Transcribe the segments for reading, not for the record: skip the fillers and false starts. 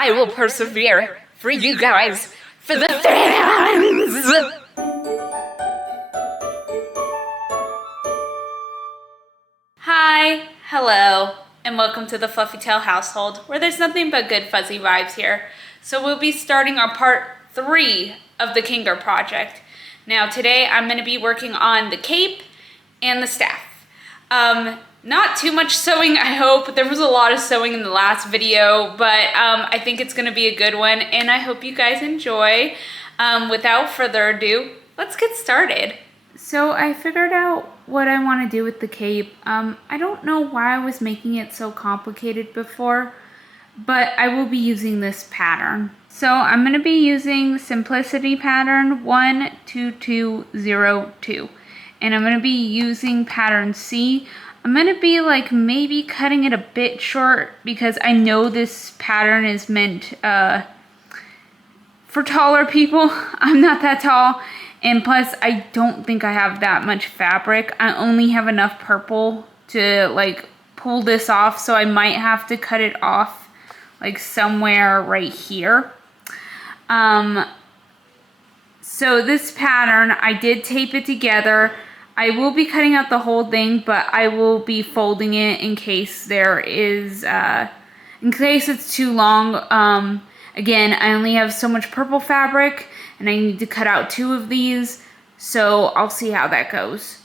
I will persevere for you guys, for the fans! Hi, hello, and welcome to the Fluffy Tail household, where there's nothing but good fuzzy vibes here. So we'll be starting our part 3 of the Kinger project. Now today I'm going to be working on the cape and the staff. Not too much sewing, I hope. There was a lot of sewing in the last video, but I think it's going to be a good one, and I hope you guys enjoy. Without further ado, let's get started. So I figured out what I want to do with the cape. I don't know why I was making it so complicated before, but I will be using this pattern. So I'm going to be using Simplicity pattern 12202, and I'm going to be using pattern C. I'm going to be like maybe cutting it a bit short because I know this pattern is meant for taller people. I'm not that tall, and plus I don't think I have that much fabric. I only have enough purple to like pull this off, so I might have to cut it off like somewhere right here. So this pattern, I did tape it together. I will be cutting out the whole thing, but I will be folding it in case there is, in case it's too long. Again, I only have so much purple fabric, and I need to cut out 2 of these, so I'll see how that goes.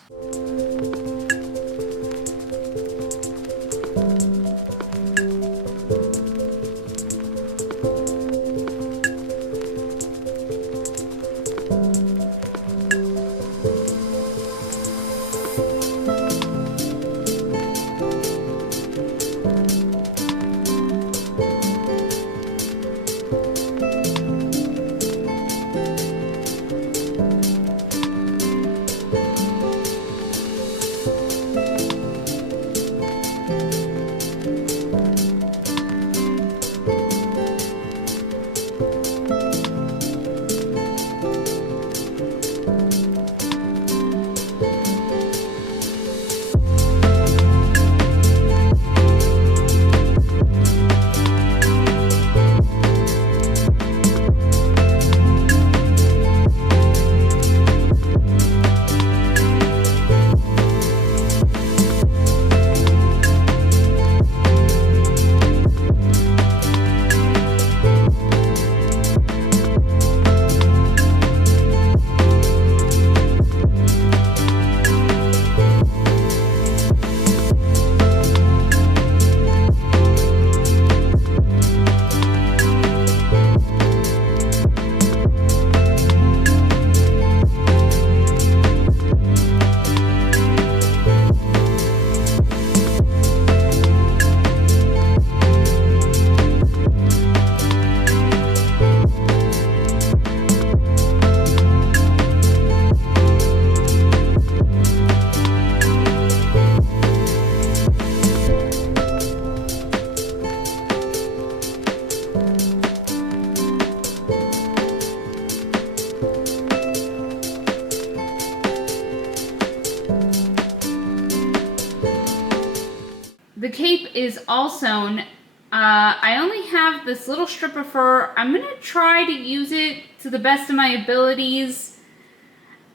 The cape is all sewn. I only have this little strip of fur. I'm going to try to use it to the best of my abilities.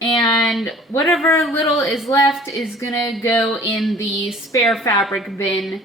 And whatever little is left is going to go in the spare fabric bin.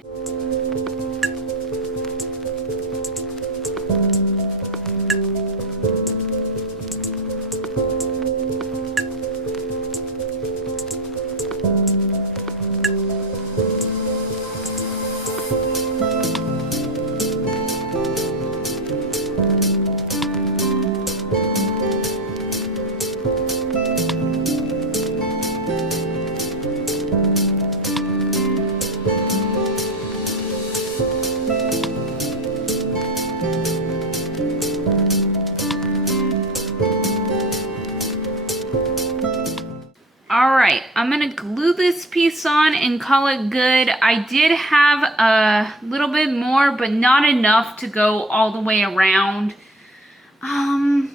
Alright, I'm going to glue this piece on and call it good. I did have a little bit more, but not enough to go all the way around. I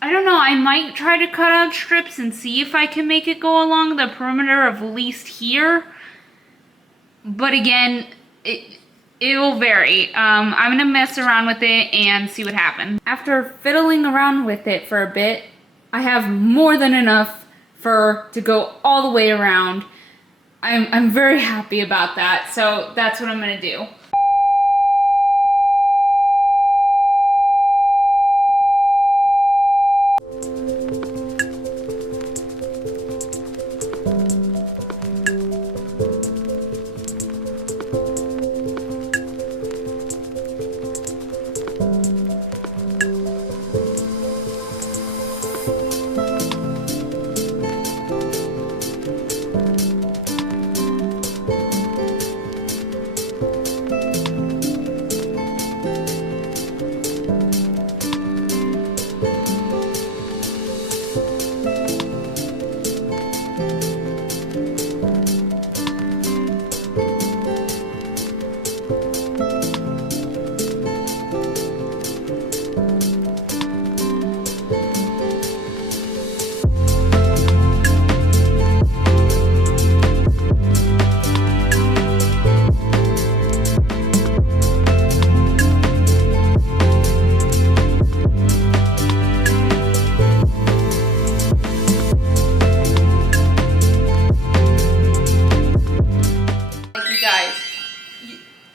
don't know, I might try to cut out strips and see if I can make it go along the perimeter of at least here. But again, It will vary. I'm gonna mess around with it and see what happens. After fiddling around with it for a bit, I have more than enough fur to go all the way around. I'm very happy about that, so that's what I'm gonna do.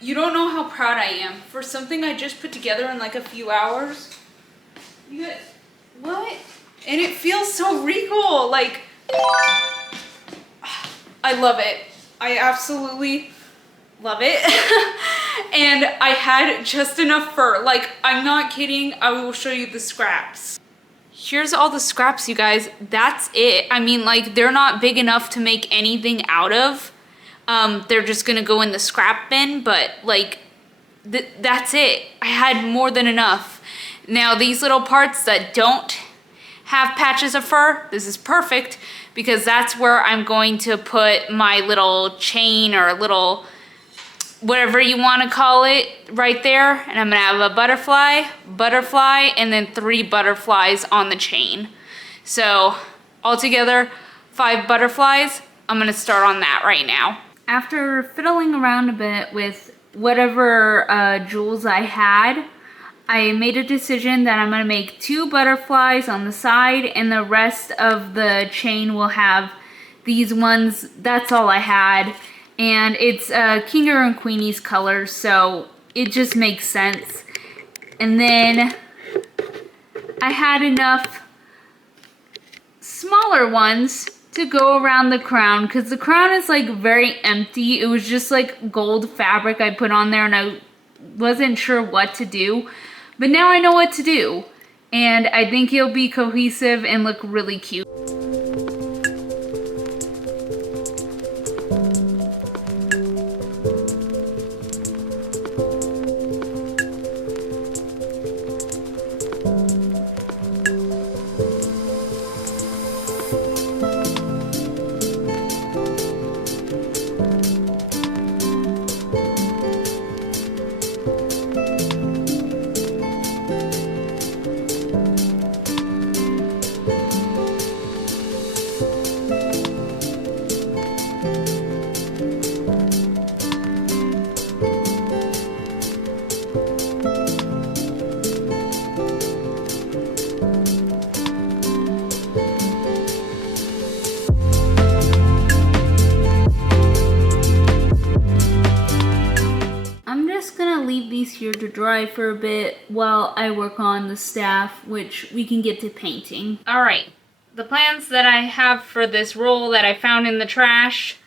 You don't know how proud I am for something I just put together in like a few hours. You guys, what? And it feels so regal. Like, I love it. I absolutely love it. And I had just enough fur. Like, I'm not kidding. I will show you the scraps. Here's all the scraps, you guys. That's it. I mean, like, they're not big enough to make anything out of. They're just gonna go in the scrap bin, but like, that's it. I had more than enough. Now these little parts that don't have patches of fur, this is perfect because that's where I'm going to put my little chain or little, whatever you wanna call it, right there. And I'm gonna have a butterfly, and then 3 butterflies on the chain. So altogether, 5 butterflies. I'm gonna start on that right now. After fiddling around a bit with whatever jewels I had, I made a decision that I'm going to make 2 butterflies on the side and the rest of the chain will have these ones. That's all I had. And it's Kinger and Queenie's colors, so it just makes sense. And then I had enough smaller ones to go around the crown, because the crown is like very empty. It was just like gold fabric I put on there and I wasn't sure what to do, but now I know what to do and I think it'll be cohesive and look really cute. Here to dry for a bit while I work on the staff, which we can get to painting. Alright, the plans that I have for this roll that I found in the trash,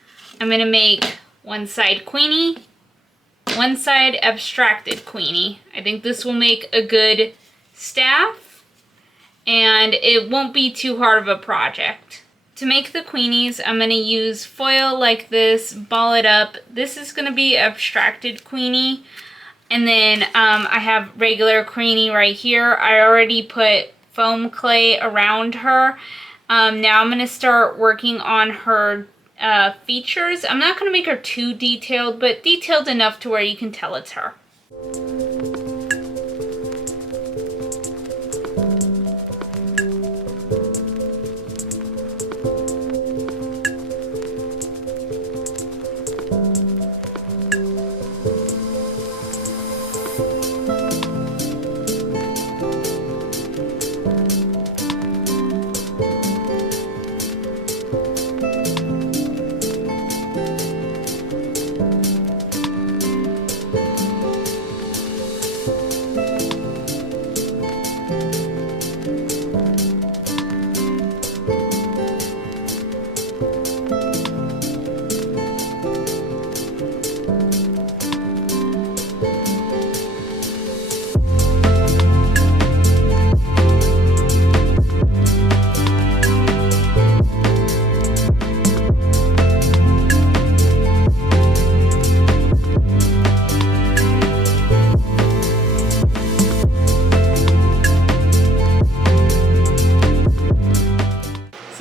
I'm gonna make one side Queenie, one side abstracted Queenie. I think this will make a good staff and it won't be too hard of a project. To make the Queenies, I'm going to use foil like this, ball it up. This is going to be abstracted Queenie. And then I have regular Queenie right here. I already put foam clay around her. Now I'm going to start working on her features. I'm not going to make her too detailed, but detailed enough to where you can tell it's her.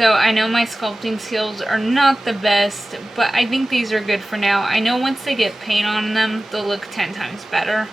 So I know my sculpting skills are not the best, but I think these are good for now. I know once they get paint on them, they'll look 10 times better.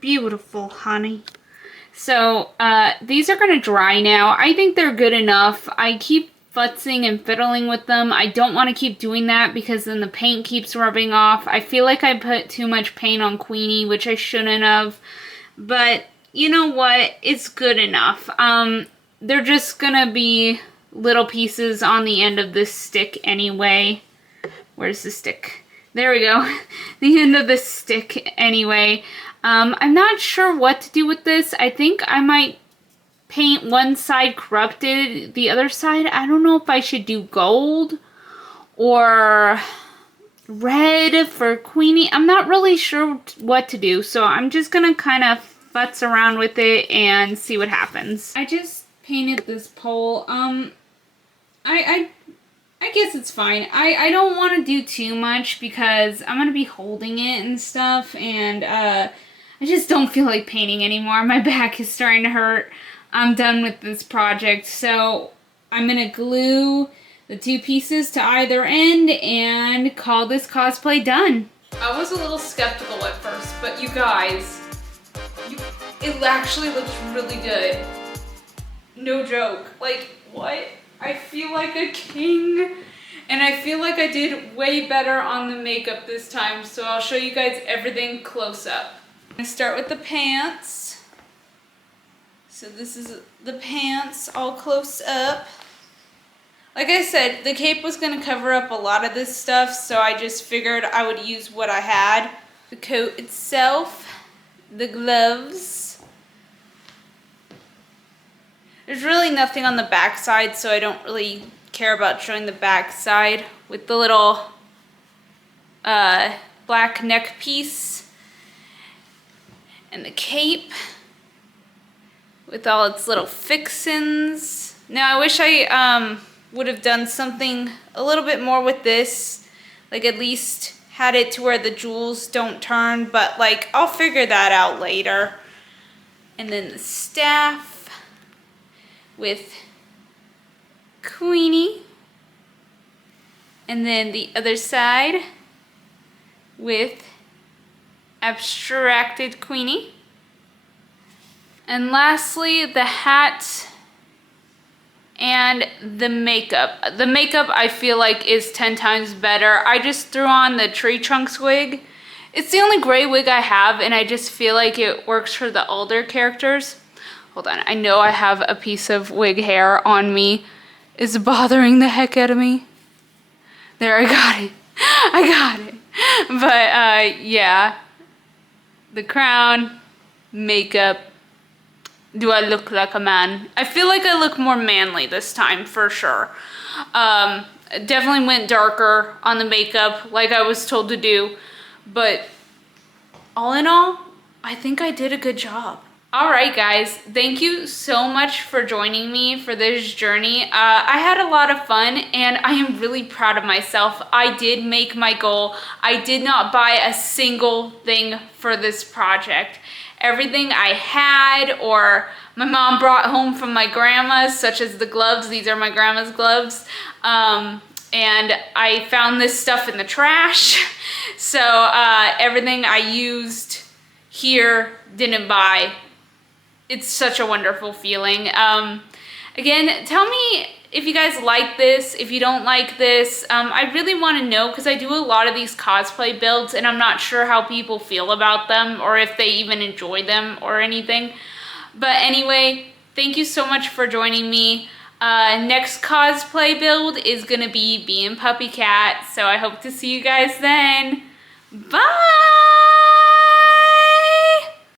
Beautiful, honey. So these are going to dry now. I think they're good enough. I keep futzing and fiddling with them. I don't want to keep doing that because then the paint keeps rubbing off. I feel like I put too much paint on Queenie, which I shouldn't have. But you know what? It's good enough. They're just going to be little pieces on the end of this stick anyway. Where's the stick? There we go. The end of the stick anyway. I'm not sure what to do with this. I think I might paint one side corrupted, the other side, I don't know if I should do gold or red for Queenie. I'm not really sure what to do, so I'm just gonna kind of futz around with it and see what happens. I just painted this pole. I guess it's fine. I don't want to do too much because I'm gonna be holding it and stuff, and I just don't feel like painting anymore. My back is starting to hurt. I'm done with this project. So I'm going to glue the two pieces to either end and call this cosplay done. I was a little skeptical at first, but you guys, it actually looks really good. No joke. Like, what? I feel like a king. And I feel like I did way better on the makeup this time. So I'll show you guys everything close up. I'm gonna start with the pants. So this is the pants all close up. Like I said, the cape was gonna cover up a lot of this stuff, so I just figured I would use what I had. The coat itself, the gloves. There's really nothing on the back side, so I don't really care about showing the back side with the little black neck piece. And the cape with all its little fixins. Now I wish I would have done something a little bit more with this, like at least had it to where the jewels don't turn, but like I'll figure that out later. And then the staff with Queenie, and then the other side with abstracted Queenie. And lastly, the hat and the makeup. The makeup I feel like is 10 times better. I just threw on the tree trunks wig. It's the only gray wig I have, and I just feel like it works for the older characters. Hold on, I know I have a piece of wig hair on me. It's bothering the heck out of me. There, I got it. I got it. But yeah. The crown, makeup. Do I look like a man? I feel like I look more manly this time, for sure. Definitely went darker on the makeup, like I was told to do. But all in all, I think I did a good job. Alright guys, thank you so much for joining me for this journey. I had a lot of fun and I am really proud of myself. I did make my goal. I did not buy a single thing for this project. Everything I had or my mom brought home from my grandma's, such as the gloves. These are my grandma's gloves. And I found this stuff in the trash. So everything I used here, didn't buy. It's such a wonderful feeling. Again, tell me if you guys like this, if you don't like this. I really want to know because I do a lot of these cosplay builds and I'm not sure how people feel about them or if they even enjoy them or anything. But anyway, thank you so much for joining me. Next cosplay build is gonna be Puppy Cat, so I hope to see you guys then. Bye!